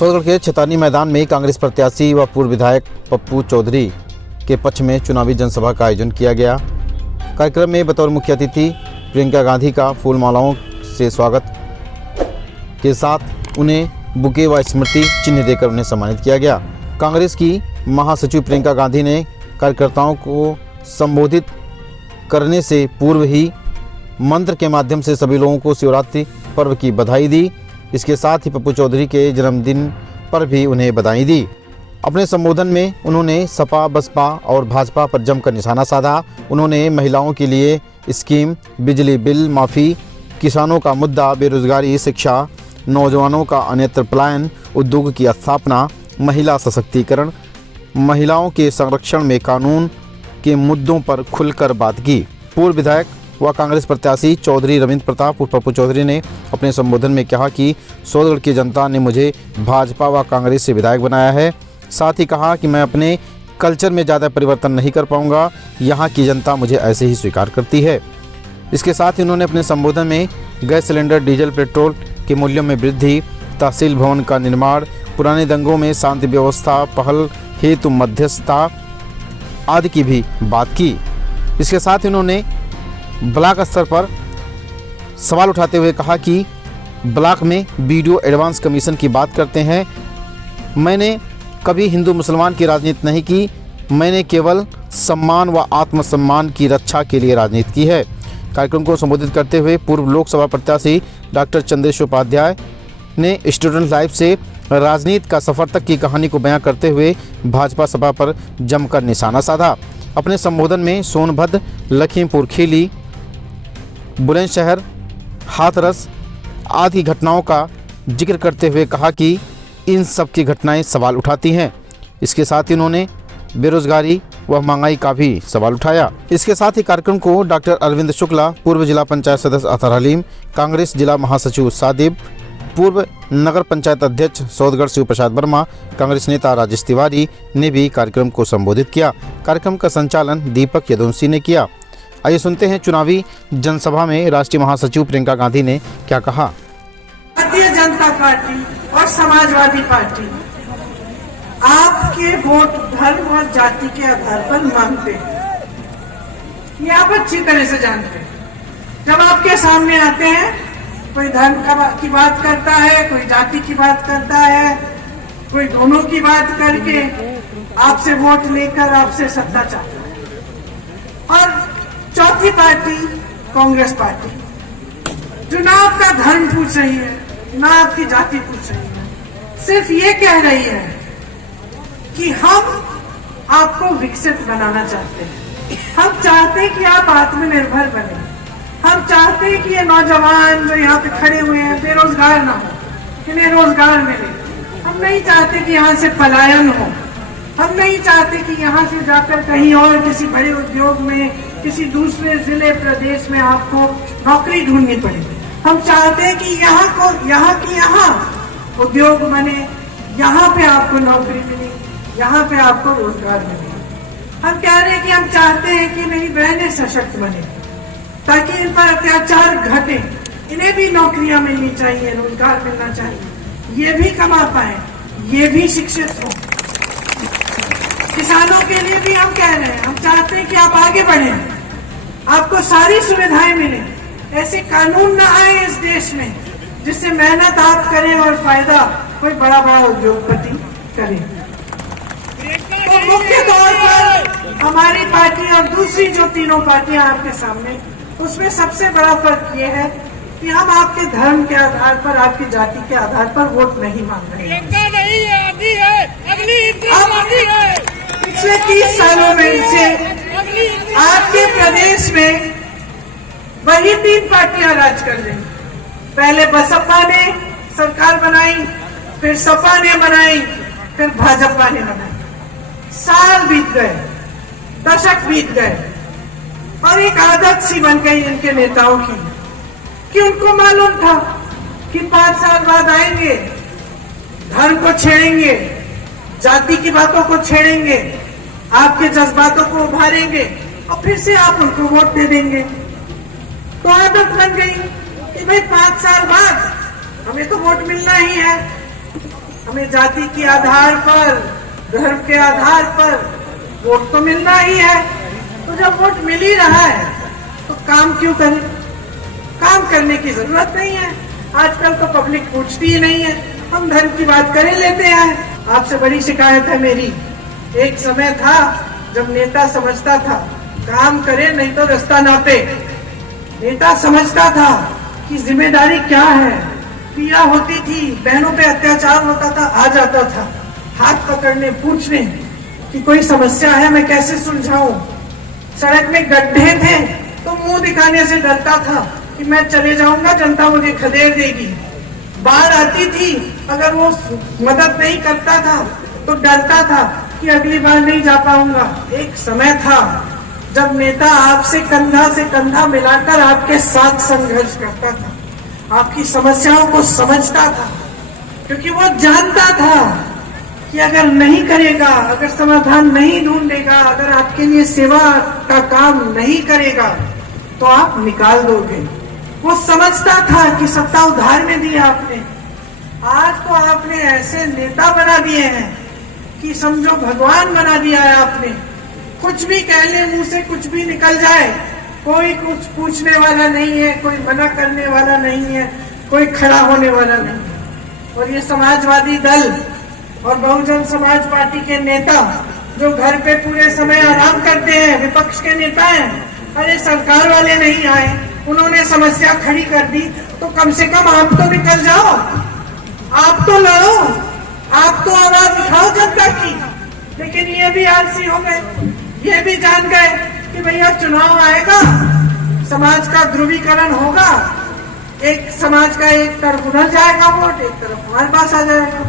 सोनगढ़ के छेतानी मैदान में कांग्रेस प्रत्याशी व पूर्व विधायक पप्पू चौधरी के पक्ष में चुनावी जनसभा का आयोजन किया गया। कार्यक्रम में बतौर मुख्य अतिथि प्रियंका गांधी का फूल मालाओं से स्वागत के साथ उन्हें बुके व स्मृति चिन्ह देकर उन्हें सम्मानित किया गया। कांग्रेस की महासचिव प्रियंका गांधी ने कार्यकर्ताओं को संबोधित करने से पूर्व ही मंत्र के माध्यम से सभी लोगों को शिवरात्रि पर्व की बधाई दी। इसके साथ ही पप्पू चौधरी के जन्मदिन पर भी उन्हें बधाई दी। अपने संबोधन में उन्होंने सपा, बसपा और भाजपा पर जमकर निशाना साधा। उन्होंने महिलाओं के लिए स्कीम, बिजली बिल माफ़ी, किसानों का मुद्दा, बेरोजगारी, शिक्षा, नौजवानों का अन्यत्र पलायन, उद्योग की स्थापना, महिला सशक्तिकरण, महिलाओं के संरक्षण में कानून के मुद्दों पर खुलकर बात की। पूर्व विधायक व कांग्रेस प्रत्याशी चौधरी रविंद्र प्रताप उर्फ पप्पू चौधरी ने अपने संबोधन में कहा कि सोनगढ़ की जनता ने मुझे भाजपा व कांग्रेस से विधायक बनाया है। साथ ही कहा कि मैं अपने कल्चर में ज़्यादा परिवर्तन नहीं कर पाऊंगा, यहाँ की जनता मुझे ऐसे ही स्वीकार करती है। इसके साथ ही उन्होंने अपने संबोधन में गैस सिलेंडर, डीजल, पेट्रोल के मूल्यों में वृद्धि, तहसील भवन का निर्माण, पुराने दंगों में शांति व्यवस्था पहल हेतु मध्यस्थता आदि की भी बात की। इसके साथ ही उन्होंने ब्लॉक स्तर पर सवाल उठाते हुए कहा कि ब्लॉक में वीडियो एडवांस कमीशन की बात करते हैं। मैंने कभी हिंदू मुसलमान की राजनीति नहीं की, मैंने केवल सम्मान व आत्मसम्मान की रक्षा के लिए राजनीति की है। कार्यक्रम को संबोधित करते हुए पूर्व लोकसभा प्रत्याशी डॉक्टर चंद्रेश उपाध्याय ने स्टूडेंट लाइफ से राजनीति का सफर तक की कहानी को बयां करते हुए भाजपा सपा पर जमकर निशाना साधा। अपने संबोधन में सोनभद्र, लखीमपुर खीरी, बुलंदशहर, हाथरस आदि घटनाओं का जिक्र करते हुए कहा कि इन सब की घटनाएं सवाल उठाती हैं। इसके साथ ही उन्होंने बेरोजगारी व महंगाई का भी सवाल उठाया। इसके साथ ही कार्यक्रम को डॉक्टर अरविंद शुक्ला, पूर्व जिला पंचायत सदस्य अतहर हलीम, कांग्रेस जिला महासचिव सादिब, पूर्व नगर पंचायत अध्यक्ष सौदगढ़ शिव प्रसाद वर्मा, कांग्रेस नेता राजेश तिवारी ने भी कार्यक्रम को संबोधित किया। कार्यक्रम का संचालन दीपक यदुवंशी ने किया। आइए सुनते हैं चुनावी जनसभा में राष्ट्रीय महासचिव प्रियंका गांधी ने क्या कहा। भारतीय जनता पार्टी और समाजवादी पार्टी आपके वोट धर्म और जाति के आधार पर मांगते हैं, ये आप अच्छी तरह से जानते हैं। जब आपके सामने आते हैं, कोई धर्म की बात करता है, कोई जाति की बात करता है, कोई दोनों की बात करके आपसे वोट लेकर आपसे सत्ता चाहता है। और चौथी पार्टी कांग्रेस पार्टी जो ना आपका धर्म पूछ रही है, ना आपकी जाति पूछ रही है, सिर्फ ये कह रही है कि हम आपको विकसित बनाना चाहते हैं। हम चाहते हैं कि आप आत्मनिर्भर बने। हम चाहते हैं कि ये नौजवान जो यहाँ पे खड़े हुए हैं बेरोजगार ना हो, इन्हें रोजगार मिले। हम नहीं चाहते कि यहाँ से पलायन हो। हम नहीं चाहते कि यहाँ से जाकर कहीं और किसी बड़े उद्योग में, किसी दूसरे जिले प्रदेश में आपको नौकरी ढूंढनी पड़े। हम चाहते हैं कि यहाँ की उद्योग बने, यहाँ पे आपको नौकरी मिले, यहाँ पे आपको रोजगार मिले। हम कह रहे हैं कि हम चाहते हैं कि मेरी बहनें सशक्त बने ताकि इन पर अत्याचार घटे, इन्हें भी नौकरियां मिलनी चाहिए, रोजगार मिलना चाहिए, ये भी कमा पाए, ये भी शिक्षित हो। किसानों के लिए भी हम कह रहे हैं, हम चाहते हैं कि आप आगे बढ़ें, आपको सारी सुविधाएं मिले। ऐसे कानून न आए इस देश में जिससे मेहनत आप करें और फायदा कोई बड़ा बड़ा उद्योगपति करे। तो मुख्य तौर पर हमारी पार्टी और दूसरी जो तीनों पार्टियां आपके सामने, उसमें सबसे बड़ा फर्क ये है कि हम आपके धर्म के आधार पर, आपकी जाति के आधार पर वोट नहीं मांग रहे हैं। पिछले 30 सालों में से आपके प्रदेश में वही 3 पार्टियां राज कर रही। पहले बसपा ने सरकार बनाई, फिर सपा ने बनाई, फिर भाजपा ने बनाई। साल बीत गए, दशक बीत गए और एक आदत सी बन गई इनके नेताओं की कि उनको मालूम था कि 5 साल बाद आएंगे, धर्म को छेड़ेंगे, जाति की बातों को छेड़ेंगे, आपके जज्बातों को उभारेंगे और फिर से आप उनको वोट दे देंगे। तो आदत बन गई कि भाई 5 साल बाद हमें तो वोट मिलना ही है, हमें जाति के आधार पर, धर्म के आधार पर वोट तो मिलना ही है। तो जब वोट मिल ही रहा है तो काम क्यों करें? काम करने की जरूरत नहीं है। आजकल तो पब्लिक पूछती ही नहीं है, हम धर्म की बात करे लेते हैं। आपसे बड़ी शिकायत है मेरी, एक समय था जब नेता समझता था काम करे नहीं तो रास्ता नापे। नेता समझता था कि जिम्मेदारी क्या है। पीड़ा होती थी, बहनों पे अत्याचार होता था, आ जाता था हाथ पकड़ने, पूछने कि कोई समस्या है, मैं कैसे सुलझाऊं। सड़क में गड्ढे थे तो मुंह दिखाने से डरता था कि मैं चले जाऊंगा, जनता मुझे खदेड़ देगी। बाढ़ आती थी, अगर वो मदद नहीं करता था तो डरता था कि अगली बार नहीं जा पाऊंगा। एक समय था जब नेता आपसे कंधा से कंधा मिलाकर आपके साथ संघर्ष करता था, आपकी समस्याओं को समझता था, क्योंकि वो जानता था कि अगर नहीं करेगा, अगर समाधान नहीं ढूंढेगा, अगर आपके लिए सेवा का काम नहीं करेगा तो आप निकाल दोगे। वो समझता था कि सत्ता उधार में दी आपने। आज तो आपने ऐसे नेता बना दिए हैं कि समझो भगवान बना दिया है आपने। कुछ भी कह ले, मुंह से कुछ भी निकल जाए, कोई कुछ पूछने वाला नहीं है, कोई मना करने वाला नहीं है, कोई खड़ा होने वाला नहीं है। और ये समाजवादी दल और बहुजन समाज पार्टी के नेता जो घर पे पूरे समय आराम करते हैं, विपक्ष के नेता हैं, अरे सरकार वाले नहीं आए, उन्होंने समस्या खड़ी कर दी तो कम से कम आप तो निकल जाओ, आप तो लड़ो, आप तो आवाज उठाओ जनता की। लेकिन ये भी आलसी हो गए, ये भी जान गए कि भैया चुनाव आएगा, समाज का ध्रुवीकरण होगा, एक समाज का एक तरफ उधर जाएगा वोट, एक तरफ हमारे पास आ जाएगा।